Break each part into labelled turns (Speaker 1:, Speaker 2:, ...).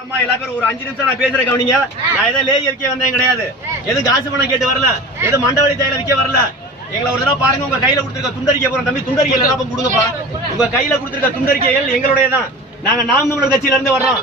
Speaker 1: அம்மா எல்லா பேரும் ஒரு அஞ்சு நிமிஷம் நான் பேசுற கவனிங்க. நான் எதை லேய் விற்க வந்தேன் கிடையாது. எது காசு பணம் கேட்டு வரல? எது மண்டவழி தேயில விற்க வரல? எங்களை ஒரு தடவை பாருங்க உங்க கையில கொடுத்துருக்க துண்டறிக்கை போறோம் தம்பி துண்டறிக்கை எல்லாம் கொடுங்கப்பா. உங்க கையில கொடுத்துருக்க துண்டறிக்கைகள் எங்களுடைய தான் நாங்க நாம் தமிழர் கட்சியில இருந்து வர்றோம்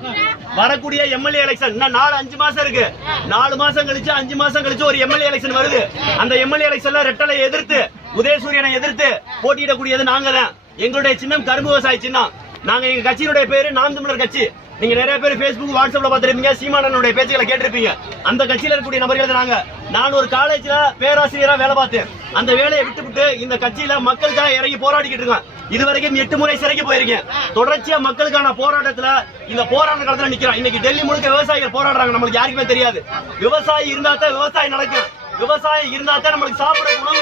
Speaker 1: வரக்கூடிய எம்எல்ஏ எலெக்ஷன் இன்னும் நாலு அஞ்சு மாசம் இருக்கு. நாலு மாசம் கழிச்சு அஞ்சு மாசம் கழிச்சு ஒரு எம்எல்ஏ எலெக்ஷன் வருது. அந்த எம்எல்ஏ எலெக்ஷன்ல ரெட்டலை எதிர்த்து உதயசூரியனை எதிர்த்து போட்டியிடக்கூடியது நாங்க தான் எங்களுடைய சின்னம் கரும்பு விவசாய சின்னம். நாங்க எங்க கட்சியினுடைய பேரு நாம் தமிழர் கட்சி. நீங்க நிறைய பேர் ஃபேஸ்புக் வாட்ஸ்அப்ல பார்த்திருப்பீங்க. சீமானனுடைய பேச்சுகளை கேட்டிருப்பீங்க. அந்த கட்சியில இருக்கக்கூடிய நபர்கள் நாங்க. நான் ஒரு காலேஜ்ல பேராசிரியரா வேலை பார்த்தேன். அந்த வேலையை விட்டுவிட்டு இந்த கட்சியில மக்களுக்காக இறங்கி போராடிக்கிட்டு இருக்கேன். இதுவரைக்கும் எட்டு முறை சிறைக்கு போயிருக்கேன். தொடர்ச்சியா மக்களுக்கான போராட்டத்துல இந்த போராட்ட காலத்துல நிக்கிறோம் இன்னைக்கு டெல்லி முழுக்க விவசாயிகள் போராடுறாங்க. நம்மளுக்கு யாருக்குமே தெரியாது. விவசாயி இருந்தா தான் விவசாயம் நடக்கும். விவசாயம் இருந்தா தான் நம்மளுக்கு சாப்பிட உணவு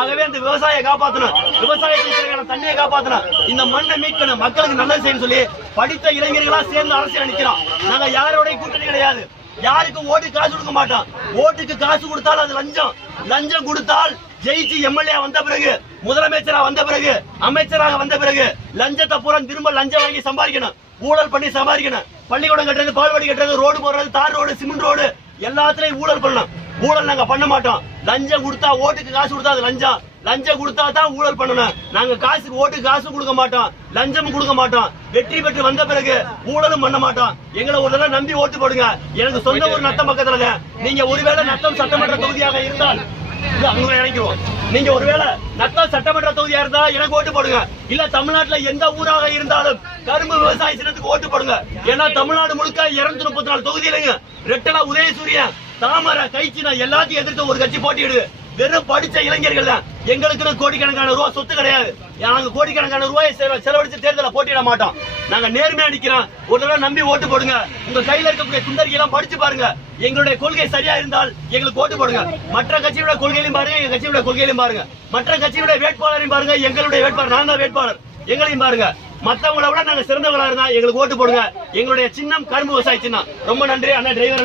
Speaker 1: ஆகவே அந்த விவசாய காப்பாத்தணும். விவசாயத்துக்கு தண்ணியை காப்பாத்தணும். இந்த மண்ணை மீட்கணும். மக்களுக்கு நல்லது செய்யணும் சொல்லி படித்த இளைஞர்களா சேர்ந்து அரசியல் நிற்கிறோம் நாங்க யாரோட கூட்டணி கிடையாது. யாருக்கும் ஓட்டு காசு கொடுக்க மாட்டோம். ஓட்டுக்கு காசு கொடுத்தால் அது லஞ்சம். லஞ்சம் கொடுத்தால் ஜெயிச்சு எம்எல்ஏ வந்த பிறகு முதலமைச்சரா வந்த பிறகு அமைச்சராக வந்த பிறகு லஞ்சத்தை பூரா திரும்ப லஞ்சம் வாங்கி சம்பாதிக்கணும். ஊழல் பண்ணி சம்பாதிக்கணும். பள்ளிக்கூடம் கட்டுறது பால்வாடி கட்டுறது ரோடு போடுறது தார் ரோடு சிமெண்ட் ரோடு எல்லாத்துலயும் ஊழல் பண்ணணும். ஊழல் நாங்க பண்ண மாட்டோம். லஞ்சம் கொடுத்தா ஓட்டுக்கு காசு கொடுத்தா அது லஞ்சம். லஞ்சம் கொடுத்தா தான் ஊழல் பண்ணணும். நாங்க காசுக்கு ஓட்டுக்கு காசும் கொடுக்க மாட்டோம். லஞ்சமும் கொடுக்க மாட்டோம். வெற்றி பெற்று வந்த பிறகு ஊழலும் பண்ண மாட்டோம். எங்களை ஒரு தடவை நம்பி ஓட்டு போடுங்க. எனக்கு சொந்த ஒரு நத்தம் பக்கத்துல நீங்க ஒருவேளை நத்தம் சட்டமன்ற தொகுதியாக இருந்தால் இறங்கிடுவோம் நீங்க ஒருவேளை நத்தம் சட்டமன்ற தொகுதியா இருந்தா எனக்கு ஓட்டு போடுங்க. இல்ல தமிழ்நாட்டுல எந்த ஊராக இருந்தாலும் கரும்பு விவசாய சின்னத்துக்கு ஓட்டு போடுங்க. ஏன்னா தமிழ்நாடு முழுக்க இருநூத்தி முப்பத்தி நாலு தொகுதியிலங்க. ரெட்டலா உதயசூரியன் தாமரை கைச்சினா எல்லாத்தையும் எதிர்த்து ஒரு கட்சி போட்டியிடுது. வெறும் படிச்ச இளைஞர்கள் தான். எங்களுக்கு கோடிக்கணக்கான ரூபா சொத்து கிடையாது. நாங்க கோடிக்கணக்கான ரூபாய் செலவழிச்சு தேர்தல போட்டியிட மாட்டோம். நாங்க நேர்மையா நிக்கிறோம். ஒரு தடவை நம்பி ஓட்டு போடுங்க. உங்க கையில இருக்கக்கூடிய துண்டறிக்கை எல்லாம் படிச்சு பாருங்க. எங்களுடைய கொள்கை சரியா இருந்தால் எங்களுக்கு ஓட்டு போடுங்க. மற்ற கட்சியோட கொள்கையிலும் பாருங்க எங்க கட்சியோட கொள்கையிலும் பாருங்க. மற்ற கட்சியோட வேட்பாளரையும் பாருங்க எங்களுடைய வேட்பாளர் நான் தான் வேட்பாளர். எங்களையும் பாருங்க. மத்தவங்களை விட நாங்க சிறந்தவங்களா இருந்தா எங்களுக்கு ஓட்டு போடுங்க. எங்களுடைய சின்னம் கரும்பு விவசாய சின்னம். ரொம்ப நன்றி. அண்ணா டிரைவர்